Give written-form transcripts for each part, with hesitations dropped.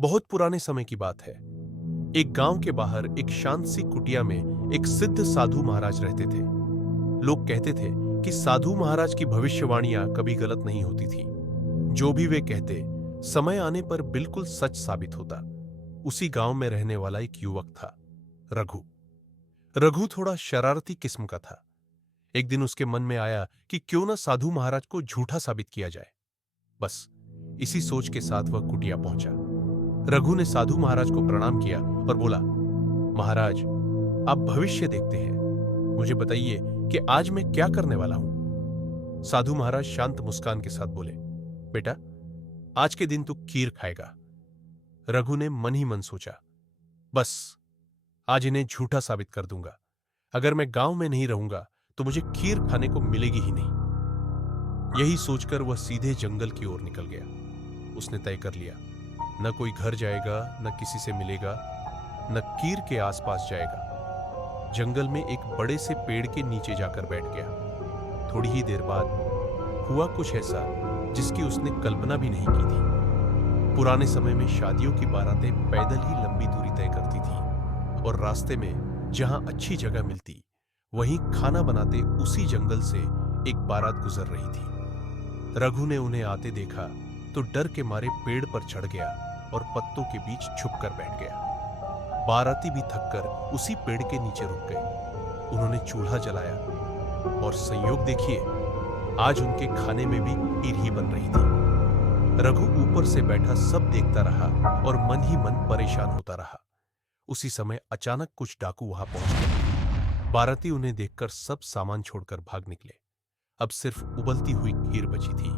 बहुत पुराने समय की बात है। एक गांव के बाहर एक शांत सी कुटिया में एक सिद्ध साधु महाराज रहते थे। लोग कहते थे कि साधु महाराज की भविष्यवाणियां कभी गलत नहीं होती थी। जो भी वे कहते, समय आने पर बिल्कुल सच साबित होता। उसी गांव में रहने वाला एक युवक था, रघु। रघु थोड़ा शरारती किस्म का था। एक दिन उसके मन में आया कि क्यों न साधु महाराज को झूठा साबित किया जाए। बस इसी सोच के साथ वह कुटिया पहुंचा। रघु ने साधु महाराज को प्रणाम किया और बोला, महाराज, आप भविष्य देखते हैं, मुझे बताइए कि आज मैं क्या करने वाला हूं। साधु महाराज शांत मुस्कान के साथ बोले, बेटा, आज के दिन तू खीर खाएगा। रघु ने मन ही मन सोचा, बस आज इन्हें झूठा साबित कर दूंगा। अगर मैं गांव में नहीं रहूंगा तो मुझे खीर खाने को मिलेगी ही नहीं। यही सोचकर वह सीधे जंगल की ओर निकल गया। उसने तय कर लिया, न कोई घर जाएगा, न किसी से मिलेगा, न खीर के आसपास जाएगा। जंगल में एक बड़े से पेड़ के नीचे जाकर बैठ गया। थोड़ी ही देर बाद हुआ कुछ ऐसा जिसकी उसने कल्पना भी नहीं की थी। पुराने समय में शादियों की बारातें पैदल ही लंबी दूरी तय करती थी और रास्ते में जहां अच्छी जगह मिलती वहीं खाना बनाते उसी जंगल से एक बारात गुजर रही थी। रघु ने उन्हें आते देखा तो डर के मारे पेड़ पर चढ़ गया और पत्तों के बीच छुपकर बैठ गया। बाराती भी थककर उसी पेड़ के नीचे रुक गए। उन्होंने चूल्हा जलाया और संयोग देखिए, आज उनके खाने में भी खीर ही बन रही थी। रघु ऊपर से बैठा सब देखता रहा और मन ही मन परेशान होता रहा। उसी समय अचानक कुछ डाकू वहां पहुंच गए। बाराती उन्हें देखकर सब सामान छोड़कर भाग निकले। अब सिर्फ उबलती हुई खीर बची थी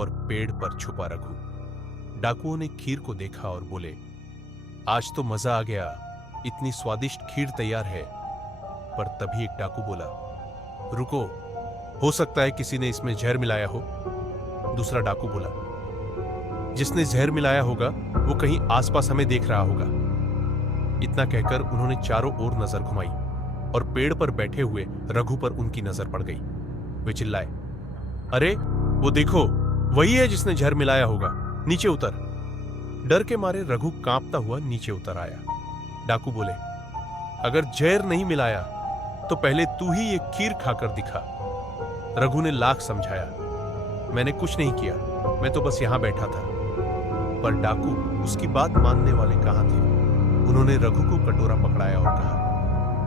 और पेड़ पर छुपा रघु। डाकुओं ने खीर को देखा और बोले, आज तो मजा आ गया, इतनी स्वादिष्ट खीर तैयार है। पर तभी एक डाकू बोला, रुको, हो सकता है किसी ने इसमें जहर मिलाया हो। दूसरा डाकू बोला, जिसने जहर मिलाया होगा वो कहीं आसपास हमें देख रहा होगा। इतना कहकर उन्होंने चारों ओर नजर घुमाई और पेड़ पर बैठे हुए रघु पर उनकी नजर पड़ गई। वे चिल्लाए, अरे वो देखो, वही है जिसने जहर मिलाया होगा, नीचे उतर। डर के मारे रघु कांपता हुआ नीचे उतर आया। डाकू बोले, अगर जहर नहीं मिलाया तो पहले तू ही ये खीर खाकर दिखा। रघु ने लाख समझाया, मैंने कुछ नहीं किया, मैं तो बस यहां बैठा था। पर डाकू उसकी बात मानने वाले कहां थे। उन्होंने रघु को कटोरा पकड़ाया और कहा,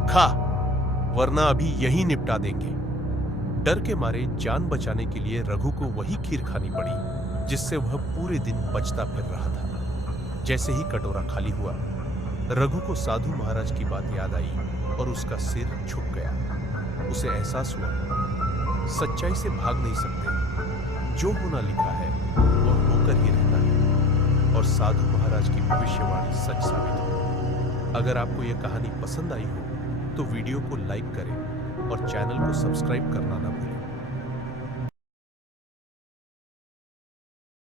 खा, वरना अभी यहीं निपटा देंगे। डर के मारे जान बचाने के लिए रघु को वही खीर खानी पड़ी जिससे वह पूरे दिन बचता फिर रहा था। जैसे ही कटोरा खाली हुआ, रघु को साधु महाराज की बात याद आई और उसका सिर झुक गया। उसे एहसास हुआ, सच्चाई से भाग नहीं सकते, जो होना लिखा है वह होकर ही रहता है। और साधु महाराज की भविष्यवाणी सच साबित हुई। अगर आपको यह कहानी पसंद आई हो तो वीडियो को लाइक करें और चैनल को सब्सक्राइब करना ना भूलें।